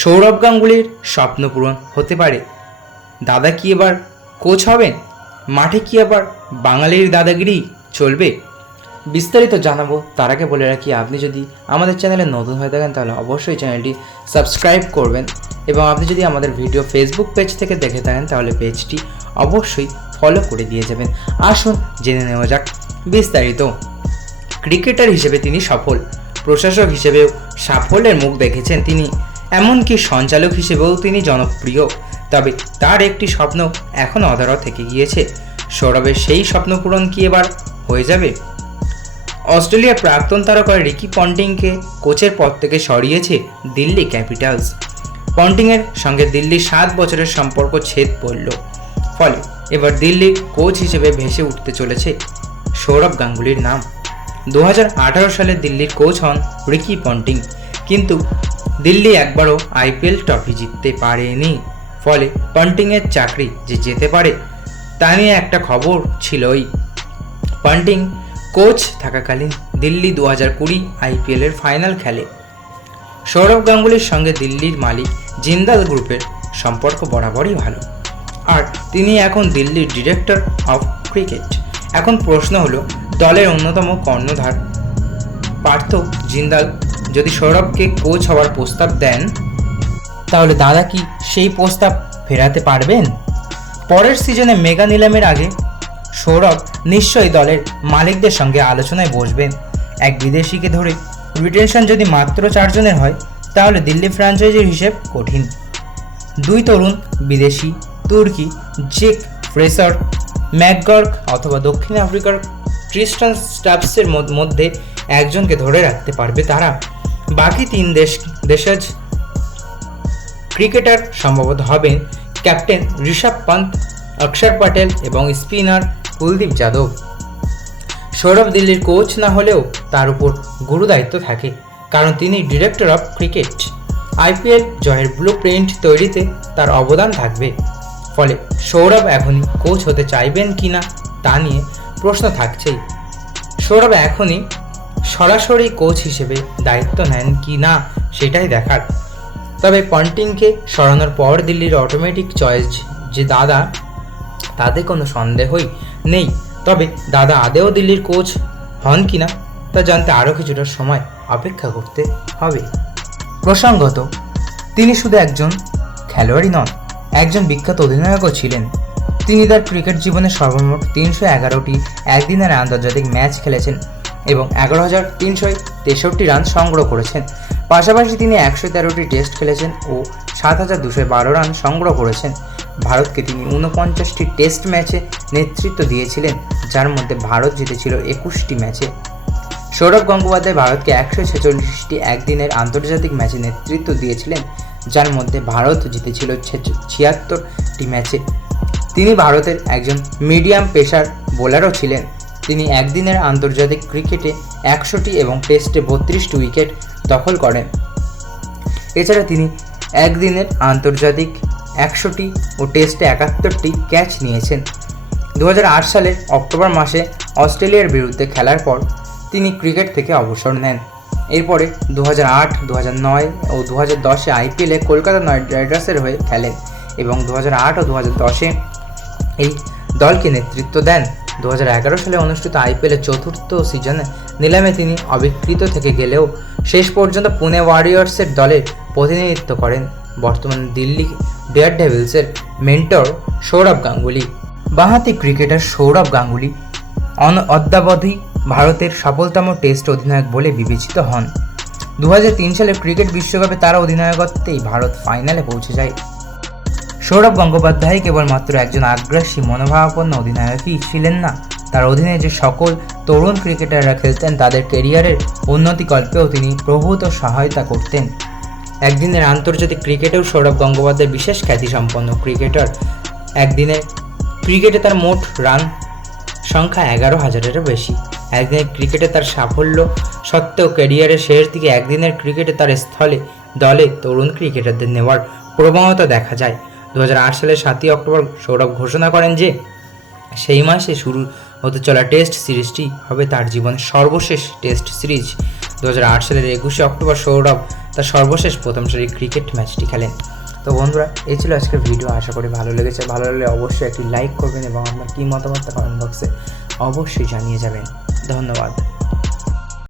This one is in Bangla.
সৌরভ গাঙ্গুলির স্বপ্ন পূরণ হতে পারে। দাদা কি এবার কোচ হবেন? মাঠে কি আবার বাঙালির দাদাগিরি চলবে? বিস্তারিত জানাব, তার আগে বলে রাখি, আপনি যদি আমাদের চ্যানেলে নতুন হয়ে থাকেন, তাহলে অবশ্যই চ্যানেলটি সাবস্ক্রাইব করবেন এবং আপনি যদি আমাদের ভিডিও ফেসবুক পেজ থেকে দেখে থাকেন, তাহলে পেজটি অবশ্যই ফলো করে দিয়ে যাবেন। আসুন, জেনে নেওয়া যাক বিস্তারিত। ক্রিকেটার হিসেবে তিনি সফল, প্রশাসক হিসেবেও সাফল্যের মুখ দেখেছেন তিনি। এমনকি সঞ্চালক হিসেবেও তিনি জনপ্রিয়। তবে তার একটি স্বপ্ন এখন অধারা থেকে গিয়েছে। সৌরভের সেই স্বপ্ন পূরণ কি এবার হয়ে যাবে? অস্ট্রেলিয়ার প্রাক্তন তারকা রিকি পন্টিংকে কোচের পদ থেকে সরিয়েছে দিল্লি ক্যাপিটালস। পন্টিংয়ের সঙ্গে দিল্লির সাত বছরের সম্পর্ক ছেদ পড়ল। ফলে এবার দিল্লির কোচ হিসেবে ভেসে উঠতে চলেছে সৌরভ গাঙ্গুলির নাম। দু হাজার আঠারো সালে দিল্লির কোচ হন রিকি পন্টিং। কিন্তু দিল্লি একবারও আইপিএল ট্রফি জিততে পারেনি। ফলে পন্টিংয়ের চাকরি যে যেতে পারে, তা নিয়ে একটা খবর ছিলই। পন্টিং কোচ থাকাকালীন দিল্লি দু হাজার কুড়ি আইপিএলের ফাইনাল খেলে। সৌরভ গাঙ্গুলির সঙ্গে দিল্লির মালিক জিন্দাল গ্রুপের সম্পর্ক বরাবরই ভালো। আর তিনি এখন দিল্লির ডিরেক্টর অফ ক্রিকেট। এখন প্রশ্ন হলো, দলের অন্যতম কর্ণধার পার্থ জিন্দাল যদি সৌরভকে কোচ হওয়ার প্রস্তাব দেন, তাহলে দাদা কি সেই প্রস্তাব ফেরাতে পারবেন? পরের সিজনে মেগা নিলামের আগে সৌরভ নিশ্চয়ই দলের মালিকদের সঙ্গে আলোচনায় বসবেন। এক বিদেশিকে ধরে রিটেনশন যদি মাত্র চারজনের হয়, তাহলে দিল্লি ফ্র্যাঞ্চাইজির হিসেব কঠিন। দুই তরুণ, বিদেশি, তুর্কি জেক ফ্রেসার ম্যাকগর্ক অথবা দক্ষিণ আফ্রিকার ক্রিস্টান স্টাফসের মধ্যে একজনকে ধরে রাখতে পারবে তারা। বাকি তিন দেশ দেশজ ক্রিকেটার সম্ভবত হবেন ক্যাপ্টেন ঋষভ পন্ত, অক্ষর প্যাটেল এবং স্পিনার কুলদীপ যাদব। সৌরভ দিল্লির কোচ না হলেও তার উপর গুরু দায়িত্ব থাকে, কারণ তিনি ডিরেক্টর অফ ক্রিকেট। আইপিএল জয়ের ব্লু প্রিন্ট তৈরিতে তার অবদান থাকবে। ফলে সৌরভ এখনই কোচ হতে চাইবেন কি না তা নিয়ে প্রশ্ন থাকছেই। সৌরভ এখনই সরাসরি কোচ হিসেবে দায়িত্ব নেন কি না, সেটাই দেখার। তবে পন্টিংকে সরানোর পর দিল্লির অটোমেটিক চয়েস যে দাদা, তাতে কোনো সন্দেহই নেই। তবে দাদা আদেও দিল্লির কোচ হন কিনা তা জানতে আরও কিছুটা সময় অপেক্ষা করতে হবে। প্রসঙ্গত, তিনি শুধু একজন খেলোয়াড়ই নন, একজন বিখ্যাত অধিনায়কও ছিলেন। তিনি তার ক্রিকেট জীবনে সর্বমোট তিনশো এগারোটি একদিনের আন্তর্জাতিক ম্যাচ খেলেছেন। এবং এগারো হাজার তিনশো তেষট্টি রান সংগ্রহ করেছেন। পাশাপাশি তিনি একশো তেরোটি টেস্ট খেলেছেন ও সাত হাজার দুশো বারো রান সংগ্রহ করেছেন। ভারতকে তিনি ঊনপঞ্চাশটি টেস্ট ম্যাচে নেতৃত্ব দিয়েছিলেন, যার মধ্যে ভারত জিতেছিল একুশটি ম্যাচে। সৌরভ গঙ্গোপাধ্যায় ভারতকে একশো ছেচল্লিশটি একদিনের আন্তর্জাতিক ম্যাচে নেতৃত্ব দিয়েছিলেন, যার মধ্যে ভারত জিতেছিল ছিয়াত্তরটি ম্যাচে। তিনি ভারতের একজন মিডিয়াম পেসার বোলারও ছিলেন। তিনি একদিনের আন্তর্জাতিক ক্রিকেটে একশোটি এবং টেস্টে বত্রিশটি উইকেট দখল করেন। এছাড়া তিনি একদিনের আন্তর্জাতিক একশোটি ও টেস্টে একাত্তরটি ক্যাচ নিয়েছেন। দু সালের অক্টোবর মাসে অস্ট্রেলিয়ার বিরুদ্ধে খেলার পর তিনি ক্রিকেট থেকে অবসর নেন। এরপরে দু হাজার আট দু হাজার নয় ও দু হাজার দশে আইপিএলে কলকাতা নাইট রাইডার্সের হয়ে খেলেন এবং দু হাজার আট ও দু হাজার দশে এই দলকে নেতৃত্ব দেন। দু হাজার এগারো সালে অনুষ্ঠিত আইপিএলের চতুর্থ সিজনে নিলামে তিনি অবিকৃত থেকে গেলেও শেষ পর্যন্ত পুনে ওয়ারিয়র্সের দলের প্রতিনিধিত্ব করেন বর্তমানে দিল্লি ডেয়ার ডেভিলসের মেন্টর সৌরভ গাঙ্গুলি। বাঁহাতি ক্রিকেটার সৌরভ গাঙ্গুলি অন অদ্যাবধি ভারতের সফলতম টেস্ট অধিনায়ক বলে বিবেচিত হন। দু হাজার তিন সালে ক্রিকেট বিশ্বকাপে তার অধিনায়কত্বেই ভারত ফাইনালে পৌঁছে যায়। সৌরভ গঙ্গোপাধ্যায় কেবলমাত্র একজন আগ্রাসী মনোভাবাপন্ন অধিনায়কই ছিলেন না। তার অধীনে যে সকল তরুণ ক্রিকেটাররা খেলতেন, তাদের কেরিয়ারের উন্নতিকল্পেও তিনি প্রভূত সহায়তা করতেন। একদিনের আন্তর্জাতিক ক্রিকেটেও সৌরভ গঙ্গোপাধ্যায় বিশেষ খ্যাতিসম্পন্ন ক্রিকেটার। একদিনের ক্রিকেটে তার মোট রান সংখ্যা এগারো হাজারেরও বেশি। একদিনের ক্রিকেটে তার সাফল্য সত্ত্বেও ক্যারিয়ারের শেষ দিকে একদিনের ক্রিকেটে তার স্থলে দলে তরুণ ক্রিকেটারদের নেওয়ার প্রবণতা দেখা যায়। দু হাজার আট সালের সাতই অক্টোবর সৌরভ ঘোষণা করেন যে সেই মাসে শুরু হতে চলা টেস্ট সিরিজটি হবে তার জীবনের সর্বশেষ টেস্ট সিরিজ। দু হাজার আট সালের একুশে অক্টোবর সৌরভ তার সর্বশেষ প্রথম সারি ক্রিকেট ম্যাচটি খেলেন। তো বন্ধুরা, এই ছিল আজকের ভিডিও। আশা করি ভালো লেগেছে। ভালো লাগলে অবশ্যই একটি লাইক করবেন এবং আপনার কী মতামত কমেন্ট বক্সে অবশ্যই জানিয়ে যাবেন। ধন্যবাদ।